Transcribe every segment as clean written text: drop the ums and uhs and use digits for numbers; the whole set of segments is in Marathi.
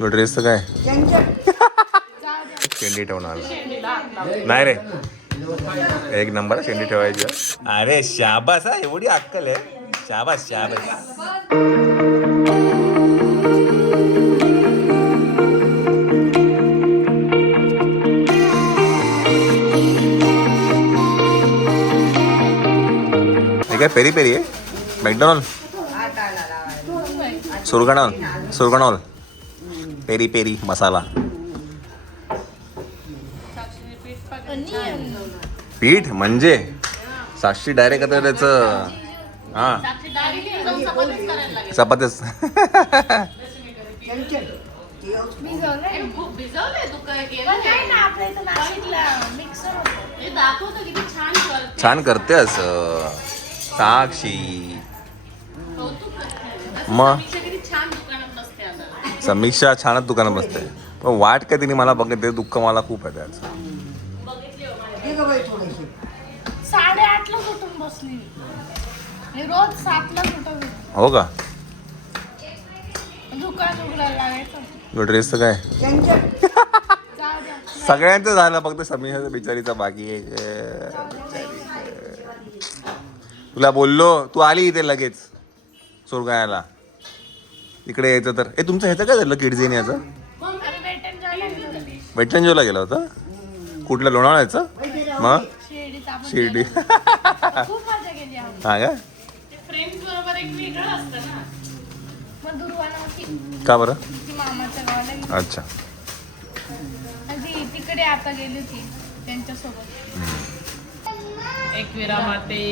ड्रेसचं काय शेंडी ठेवून आला नाही रे. एक नंबर शेंडी ठेवायची. अरे शाबास हा, एवढी अक्कल आहे. शाबास शाबास. हे काय पेरी पेरी आहे. मॅकडॉनल्ड सुरगणॉल पेरी पेरी मसाला. पीठ म्हणजे साक्षी डायरेक्ट आता त्याचं हा चपातीच. छान करते असं साक्षी. मग समीक्षा छानच दुकानात बसते. पण वाट काय तिने मला बघितले दुःख मला खूप आहे त्याचं. 8:30 ला उठून बसली. रोज 7 ला उठून. हो का. दुकान उघडायला लागायचं. ड्रेसचं काय सगळ्यांचं झालं फक्त समीक्षाचं बिचारीचा बाकी आहे. तुला बोललो तू आली इथे लगेच सुरगाळ्याला. इकडे यायचं तर ए तुमचं ह्याचं काय झालं किड्स याचं. वेटनजोला गेला होता. कुठल्या लोणावळ्याचं. मग शिर्डी हा का. का बरं. अच्छा तिकडे आता गेली होती त्यांच्यासोबत. एकविरा माते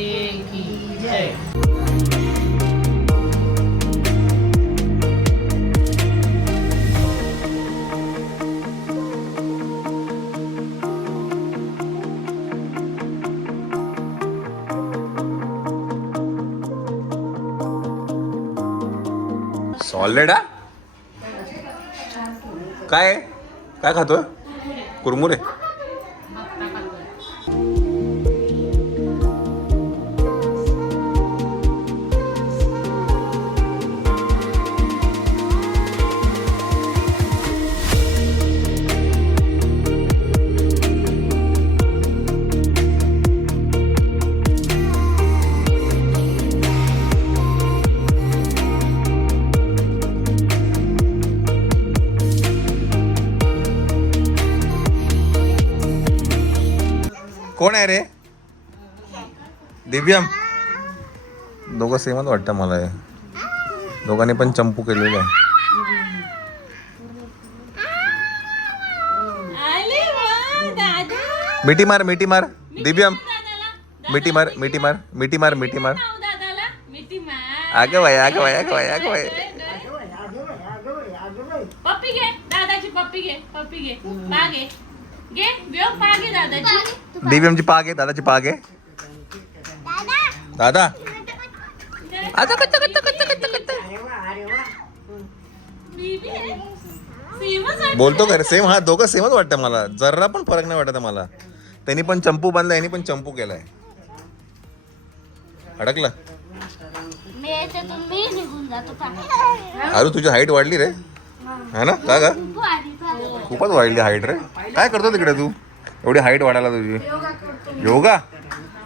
की जय. सॉलिड हा. काय काय खातोय. कुरमुरे. कोण आहे रे. दिव्यम. दोघं सेमच वाटतं मला. हे दोघांनी पण चंपू केलेलं आहे. मिठी मार मिठी मार दिव्यम. मिठी मार मिठी मार मिठी मार मिठी मार. आगे बाय आगे बाय आगे बाय आगे बाय. पप्पी घे दादाची. पप्पी घे पप्पी घे. पा घे घे व्यव पा घे दादाची. दिव्यमची पाग आहे दादाची पाग आहे. दादा आता कच्चा कच्चा कच्चा कच्चा कच्चा बोलतो का रे. सेम हा दोघं सेमच वाटतं मला. जरा पण फरक नाही वाटत मला. त्यांनी पण चंपू बांधला यांनी पण चंपू केलाय. अडकला. अरे तुझी हाईट वाढली रे. हा ना का ग. खूपच वाढली हाईट रे. काय करतो तिकडे तू. एवढी हाईट वाढायला तुझी. योगा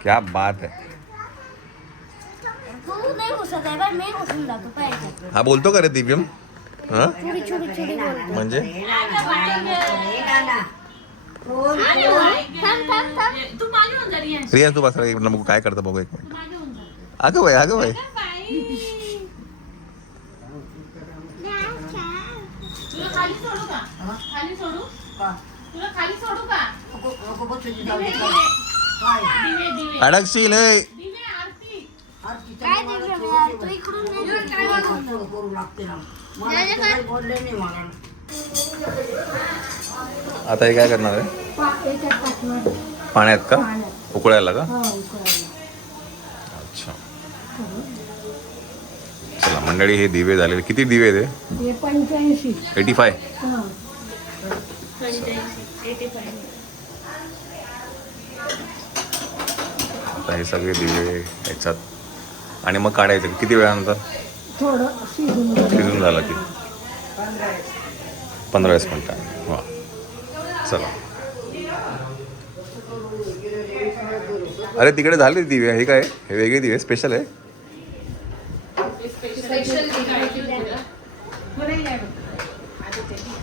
क्या बात आहे. हा बोलतो का रे दिव्यम. हा म्हणजे रिया तू बसला एक मिनिट. मग काय करतं बघू एक मिनिट. अगं बाई अगं बाई. खाली सोडू का. खाली सोडू तुला. खाली सोडू का. अडकशील आता हे काय करणार आहे. पाण्यात का उकळायला का. अच्छा चला मंडळी हे दिवे झालेले. किती दिवे आहेत. 85. आता हे सगळे दिवे याच्यात आणि मग काढायचं किती वेळानंतर. शिजून झालं की 15-20 मिनिटं. वा चला. अरे तिकडे झाले दिवे. हे काय? हे वेगळे दिवे स्पेशल आहे.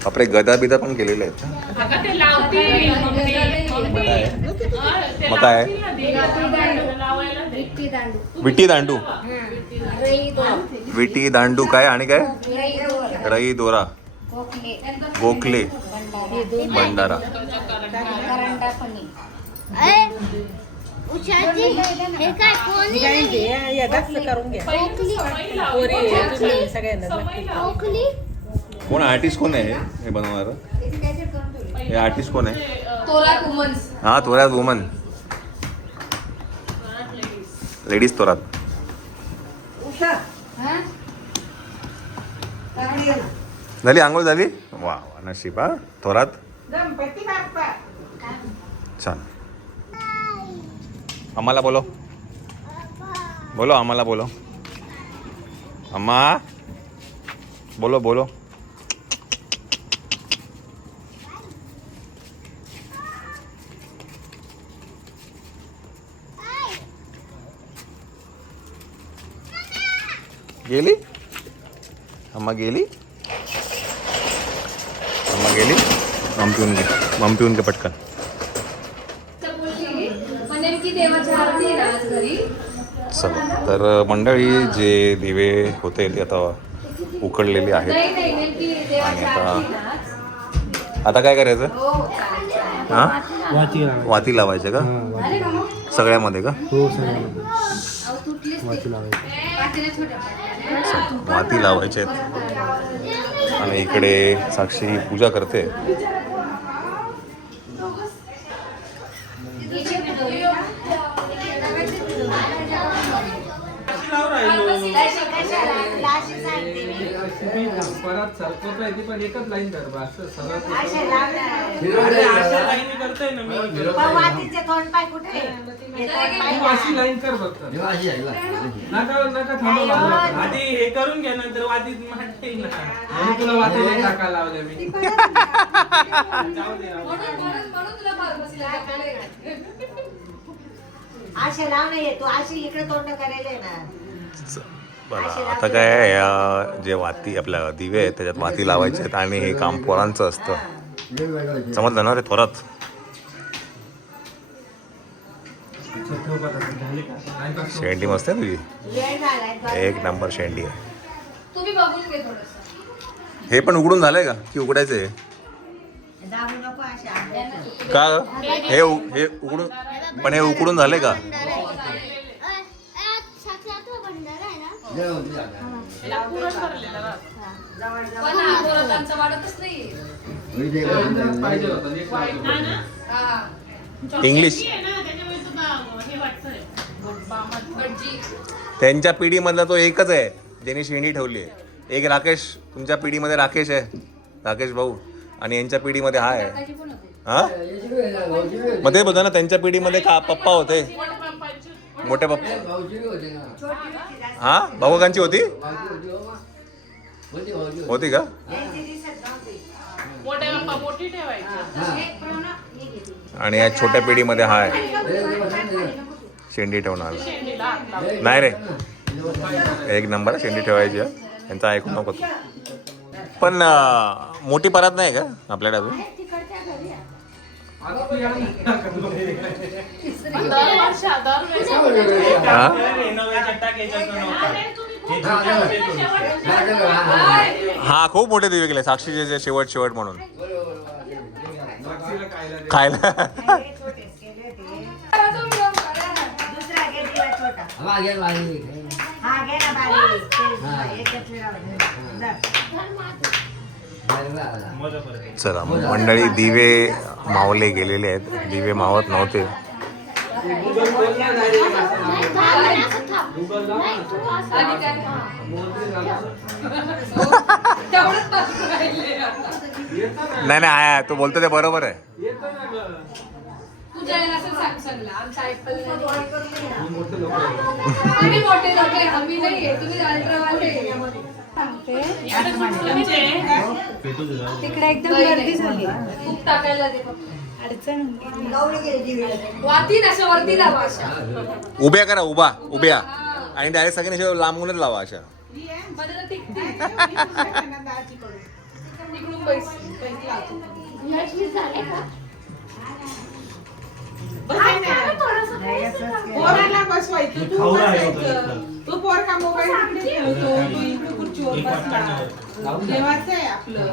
आपले गदा बिदा पण केलेले आहेत. अगं ते लावतील मग काय? विटी दांडू. विटी दांडू काय आणि काय? रई दोरा, गोखले, भंडारा. हे काय कोणी कोण आर्टिस्ट कोण आहे हे बनवणार? हे आर्टिस्ट कोण आहे? हा तोरात वुमन. लेडीज तोरात. झाली आंघोळ झाली. वा वा नशीब. हा थोरात छान. आम्हाला बोलो बोलो आम्हाला बोलो. अम्मा बोलो बोलो. गेली अम्मा गेली. अम्मा गेली. मम पिऊन घे पटकन. चला तर मंडळी जे दिवे होते ते आता उकडलेले आहेत. आणि आता काय करायचं? हा वाती लावायचं का सगळ्यामध्ये का? वाती लावायचे आहेत. आणि इकडे साक्षी पूजा करते. परत सरकवता येते पण एकच लाईन धर बा. असं सरळ करतोय ना मी. तू अशी लाईन कर फक्त. नका नका थांबा. आधी हे करून घ्या नंतर वातीत मांडते ना. म्हणून तुला वातीत टाका लावले मी. जाऊ दे. आशे लाव नाही तू. अशी इकडे तोंड करायला ना. बरं आता काय या जे वाती आपल्या दिवे आहेत त्याच्यात वाती लावायचे आहेत. आणि हे काम पोरांचं असतं. समजलं ना रे थोरात? शेंडी मस्त आहे तुझी. एक नंबर शेंडी आहे. हे पण उघडून झालंय का की उघडायचंय? का हे उघडून पण हे उकडून झालंय का? इंग्लिश त्यांच्या पिढीमधला तो एकच आहे ज्यांनी शेंडी ठेवली आहे. एक राकेश तुमच्या पिढीमध्ये राकेश आहे, राकेश भाऊ. आणि यांच्या पिढीमध्ये हा आहे. हा मग ते बोलतो ना त्यांच्या पिढीमध्ये का पप्पा होते, मोठे पप्पा. हा भाऊकांची होती होती का? आणि या छोट्या पिढीमध्ये हा आहे शेंडी ठेवणार. नाही रे एक नंबर शेंडी ठेवायची. यांचा ऐकू नको. पण मोठी परात नाही का आपल्याकडे अजून? हा खूप मोठे दिवे केले साक्षीचे शेवट म्हणून खायला. चला मग मंडळी दिवे मावले गेलेले आहेत. दिवे मावत नव्हते. नाही नाही तो बोलतो ते बरोबर आहे. सांगते चमचे. तिकडे एकदम गर्दी झाली तूप टाकायला दे फक्त. अडचण गवळी गेली दिवेला. वाती ना, अशा वरती लावा अशा. उभ्या करा उभ्या आणि डायरेक्ट सगळ्यांनी अशा लांबूनच लावा अशा. बरं, टिकते. तिकडून पैसे लावतो. पोराला बसवायचं, तू बसायचं. तो पोर का मोबाईल तिकडे ठेवतो, तू इकडे खुर्चीवर बसला. जेवायचं आहे आपलं.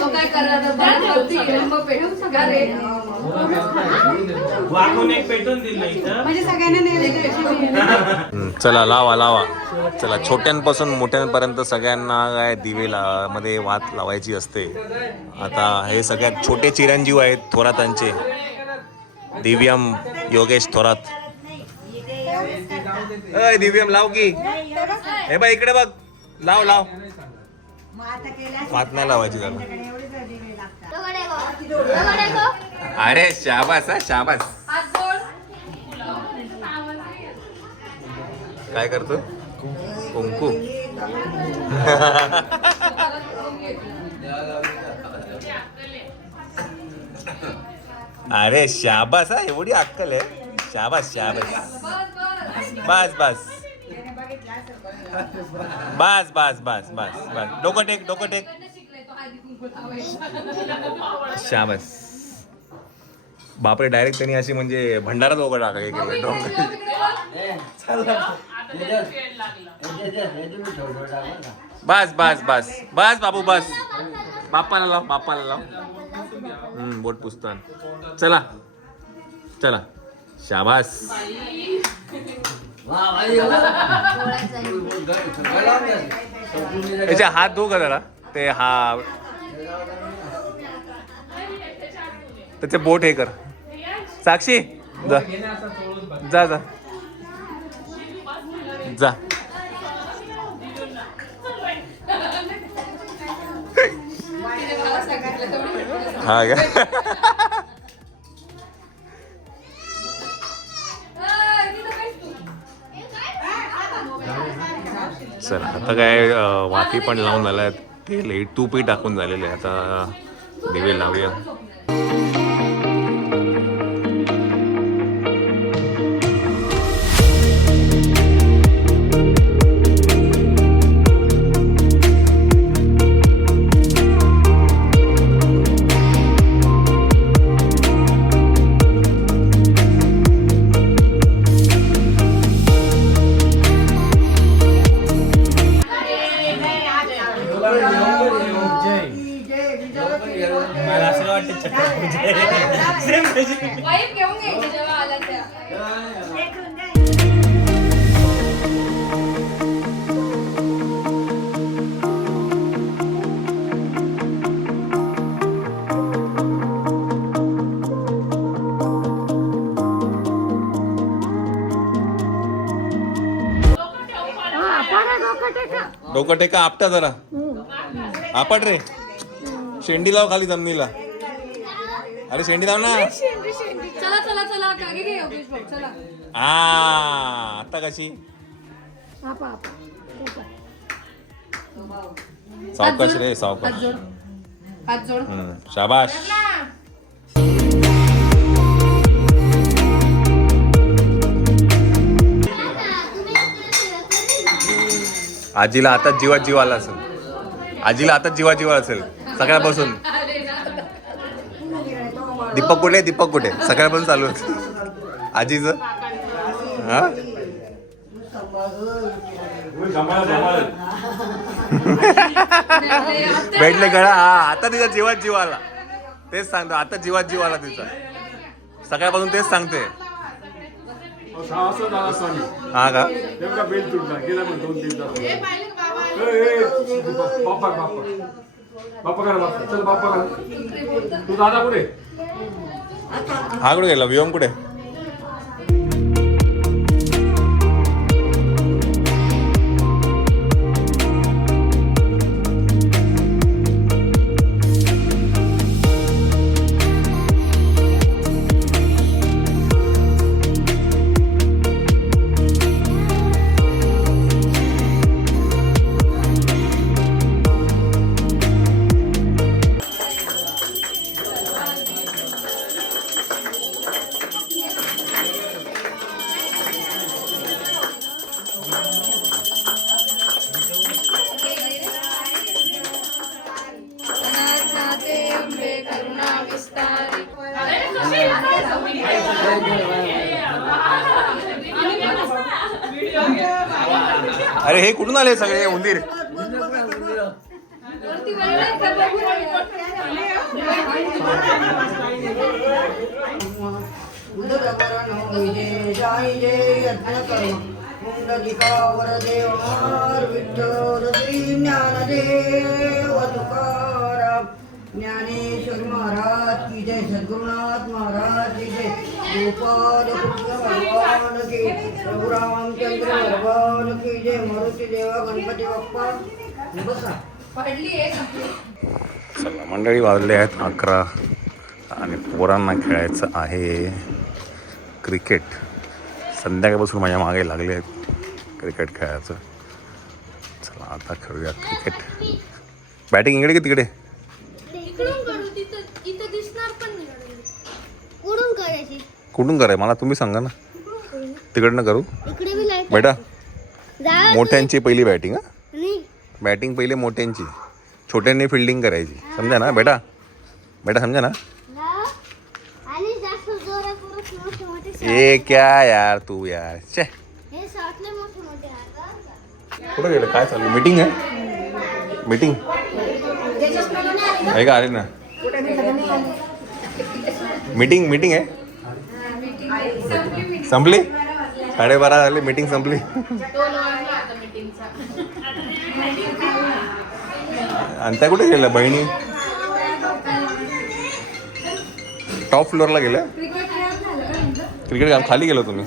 तो काय करणार? वाकून एक पेटून दिलं इथं. म्हणजे सगळ्यांना नैवेद्य चला लावा चला. छोट्यांपासून मोठ्यांपर्यंत सगळ्यांना काय दिवे मध्ये वात लावायची असते. आता हे सगळ्यात छोटे चिरंजीव आहेत थोरातांचे, दिव्यम योगेश थोरात. अय दिव्यम लाव की. हे बघ इकडे बघ, लाव मग आता केल्यास वात नाही लावायची त्याला. एवढे जर दिवे लागतात. अरे शाबास हा शाबास. हात जोड. काय करतो कुंकू. अरे शाबास हा, एवढी अक्कल आहे. शाबास शाबास. बस बस बस बस बस बस बस. डोकं टेक. शाबास. बापरे, डायरेक्ट त्यांनी अशी म्हणजे भंडाराच वगैरे बस बस बस बस बाबू बस. बाप्पाला लाव. बोट पुसतान. चला शाबास. याचे हात धो का जरा. ते हा त्याचे बोट हे कर. साक्षी जा जा जा जा. हा का. चल आता काय वाती पण लावून झाल्यात. तेल तूपही टाकून झालेले. आता दिवे लावूया. मला असं वाटतं छत्रपती. वाईफ घेऊन घ्यायची जेव्हा आला त्या. डोकं टेका. आपटा जरा. आपट रे. शेंडी लाव खाली जमिनीला. अरे शेंडी लाव ना. चला कागे घे योगेश भाऊ, चला. आता कशी. सावकाश रे सावकाश. हात जोड. शाबाश. आजीला आता जीवा आला असेल. आजीला आता जीवा असेल सकाळपासून. दीपक कुठे सकाळपासून चालू होत आजीच. हा भेटले गळा. हा आता तिचा जीव आला. तेच सांगतो आता जीव आला तिचा. सकाळपासून तेच सांगते. हा का. बेल तुटला गेला पण 2-3 तास. बाप्पा करा चल बाप्पा करा. तू दादा कुठे. हा कुठे गेला. व्योम कुठे. अरे हे कुठून आले सगळे उंदीर? ज्ञानेश्वर महाराज की जय, सद्गुरुनाथ महाराज की जय, गोपाल कृष्ण भगवान की, प्रभु रामचंद्र भगवान की जय, मारुती देवा गणपती बाप्पा बसा. चला मंडळी, वाजले आहेत 11 आणि पोरांना खेळायचं आहे क्रिकेट. संध्याकाळपासून माझ्या मागे लागले आहेत क्रिकेट खेळायचं. चला आता खेळूया क्रिकेट. बॅटिंग इकडे की तिकडे? इकडून करू, तिथं इथं दिसणार पण नाही. कुठून करायची? कुठून कराय मला तुम्ही सांगा ना. तिकडनं करू इकडे बी लाईट बेटा. जा. मोठ्यांची पहिली बॅटिंग. हा, नाही. बॅटिंग पहिले मोठ्यांची, छोट्यांनी फिल्डिंग करायची. समजा ना बेटा? बेटा समजा ना? आणि जास्त जोरात मोठे मोठे ए क्या यार तू यार छे. हे साठले मोठे मोठे हात. कुठं गेलं? काय चालू? मीटिंग आहे? मीटिंग आहे का? आले ना. मीटिंग मीटिंग आहे. संपली? 12:30 झाली, मीटिंग संपली. आणि त्या कुठे गेल्या बहिणी? टॉप फ्लोअरला गेल्या. क्रिकेट खाली गेलो तुम्ही.